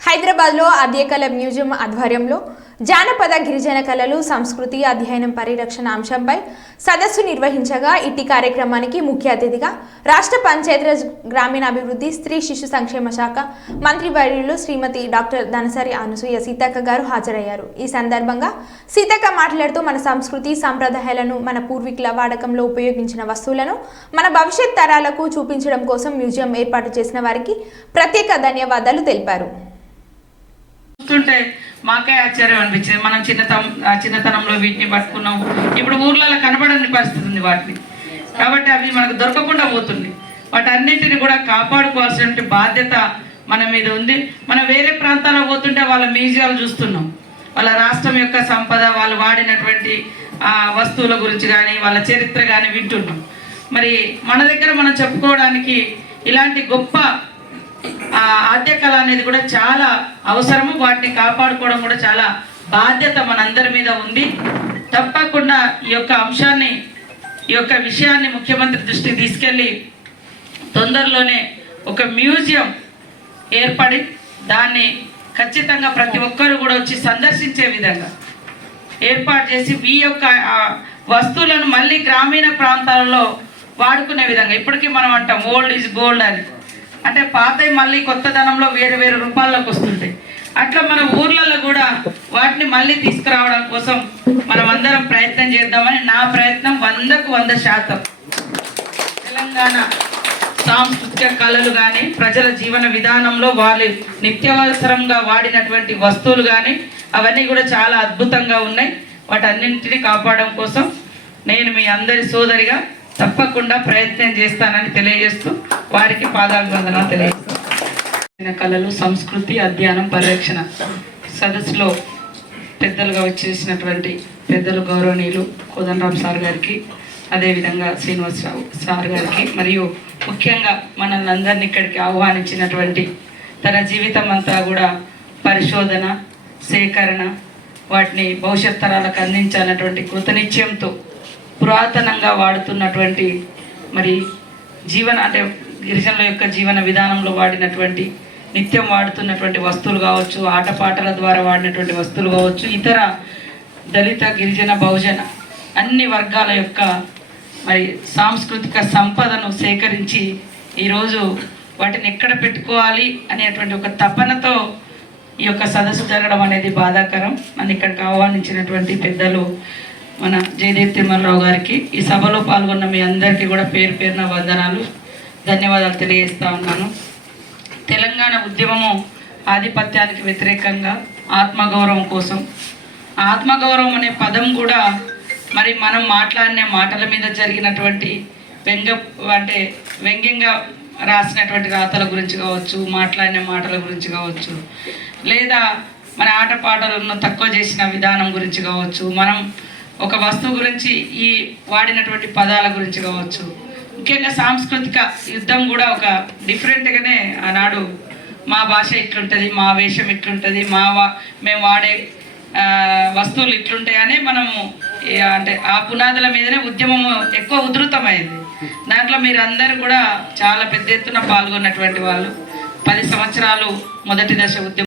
హైదరాబాద్లో ఆద్యకళ మ్యూజియం ఆధ్వర్యంలో జానపద గిరిజన కళలు సంస్కృతి అధ్యయనం పరిరక్షణ అంశంపై సదస్సు నిర్వహించగా ఇట్టి కార్యక్రమానికి ముఖ్య అతిథిగా రాష్ట్ర పంచాయతీరాజ్ గ్రామీణాభివృద్ధి స్త్రీ శిశు సంక్షేమ శాఖ మంత్రి వర్యులు శ్రీమతి డాక్టర్ ధనసరి అనసూయ సీతక్క గారు హాజరయ్యారు. ఈ సందర్భంగా సీతక్క మాట్లాడుతూ మన సంస్కృతి సంప్రదాయాలను మన పూర్వీకుల వాడకంలో ఉపయోగించిన వస్తువులను మన భవిష్యత్ తరాలకు చూపించడం కోసం మ్యూజియం ఏర్పాటు చేసిన వారికి ప్రత్యేక ధన్యవాదాలు తెలిపారు. చూస్తుంటే మాకే ఆశ్చర్యం అనిపించింది. మనం చిన్నతనం చిన్నతనంలో వీటిని పట్టుకున్నాం. ఇప్పుడు ఊర్లలో కనబడని పరిస్థితి ఉంది వాటిని కాబట్టి అవి మనకు దొరకకుండా పోతుంది. వాటన్నింటిని కూడా కాపాడుకోవాల్సిన బాధ్యత మన మీద ఉంది. మనం వేరే ప్రాంతాల్లో పోతుంటే వాళ్ళ మ్యూజియాలు చూస్తున్నాం. వాళ్ళ రాష్ట్రం యొక్క సంపద వాళ్ళు వాడినటువంటి వస్తువుల గురించి కానీ వాళ్ళ చరిత్ర కానీ వింటున్నాం. మరి మన దగ్గర మనం చెప్పుకోవడానికి ఇలాంటి గొప్ప ఆ ఆద్య కళ అనేది కూడా చాలా అవసరము. వాటిని కాపాడుకోవడం కూడా చాలా బాధ్యత మనందరి మీద ఉంది. తప్పకుండా ఈ యొక్క అంశాన్ని ఈ యొక్క విషయాన్ని ముఖ్యమంత్రి దృష్టికి తీసుకెళ్ళి తొందరలోనే ఒక మ్యూజియం ఏర్పడి దాన్ని ఖచ్చితంగా ప్రతి ఒక్కరు కూడా వచ్చి సందర్శించే విధంగా ఏర్పాటు చేసి ఈ యొక్క వస్తువులను మళ్ళీ గ్రామీణ ప్రాంతాలలో వాడుకునే విధంగా. ఇప్పటికీ మనం అంటాం ఓల్డ్ ఈజ్ గోల్డ్ అని. అంటే పాతవి మళ్ళీ కొత్తదనంలో వేరే వేరే రూపాల్లోకి వస్తుంటాయి అట్లా మన ఊర్లలో కూడా వాటిని మళ్ళీ తీసుకురావడం కోసం మనం అందరం ప్రయత్నం చేద్దామని నా ప్రయత్నం వందకు వంద శాతం. తెలంగాణ సాంస్కృతిక కళలు కానీ ప్రజల జీవన విధానంలో వాళ్ళు నిత్యావసరంగా వాడినటువంటి వస్తువులు కానీ అవన్నీ కూడా చాలా అద్భుతంగా ఉన్నాయి. వాటన్నింటినీ కాపాడడం కోసం నేను మీ అందరి సోదరిగా తప్పకుండా ప్రయత్నం చేస్తానని తెలియజేస్తూ వారికి పాదాభివందన తెలియజేస్తాను కళలు సంస్కృతి అధ్యయనం పరిరక్షణ సదస్సులో పెద్దలుగా వచ్చేసినటువంటి పెద్దలు గౌరవనీయులు కోదండరామ్ సార్ గారికి అదేవిధంగా శ్రీనివాసరావు సార్ గారికి మరియు ముఖ్యంగా మనల్ని అందరినీ ఇక్కడికి ఆహ్వానించినటువంటి తన జీవితం అంతా కూడా పరిశోధన సేకరణ వాటిని భవిష్యత్ తరాలకు అందించాలన్నటువంటి కృతనిశ్చయంతో పురాతనంగా వాడుతున్నటువంటి మరి జీవన అంటే గిరిజనుల యొక్క జీవన విధానంలో వాడినటువంటి నిత్యం వాడుతున్నటువంటి వస్తువులు కావచ్చు ఆటపాటల ద్వారా వాడినటువంటి వస్తువులు కావచ్చు ఇతర దళిత గిరిజన బహుజన అన్ని వర్గాల యొక్క మరి సాంస్కృతిక సంపదను సేకరించి ఈరోజు వాటిని ఎక్కడ పెట్టుకోవాలి అనేటువంటి ఒక తపనతో ఈ యొక్క సదస్సు జరగడం అనేది బాధాకరం. నన్ను ఇక్కడికి ఆహ్వానించినటువంటి పెద్దలు మన జయదేవ్ తిమ్మలరావు గారికి ఈ సభలో పాల్గొన్న మీ అందరికీ కూడా పేరు పేరున వందనాలు ధన్యవాదాలు తెలియజేస్తా ఉన్నాను. తెలంగాణ ఉద్యమము ఆధిపత్యానికి వ్యతిరేకంగా ఆత్మగౌరవం కోసం. ఆత్మగౌరవం అనే పదం కూడా మరి మనం మాట్లాడిన మాటల మీద జరిగినటువంటి వ్యంగ అంటే వ్యంగ్యంగా రాసినటువంటి రాతల గురించి కావచ్చు మాట్లాడిన మాటల గురించి కావచ్చు లేదా మన ఆటపాటలను తక్కువ చేసిన విధానం గురించి కావచ్చు మనం ఒక వస్తువు గురించి ఈ వాడినటువంటి పదాల గురించి కావచ్చు. ముఖ్యంగా సాంస్కృతిక యుద్ధం కూడా ఒక డిఫరెంట్గానే ఆనాడు మా భాష ఇట్లుంటుంది మా వేషం ఇట్లుంటుంది మా వా మేము వాడే వస్తువులు ఇట్లుంటాయనే మనము అంటే ఆ పునాదుల మీదనే ఉద్యమం ఎక్కువ ఉధృతమైంది. దాంట్లో మీరందరూ కూడా చాలా పెద్ద ఎత్తున పాల్గొన్నటువంటి వాళ్ళు. పది సంవత్సరాలు మొదటి దశ ఉద్యమం.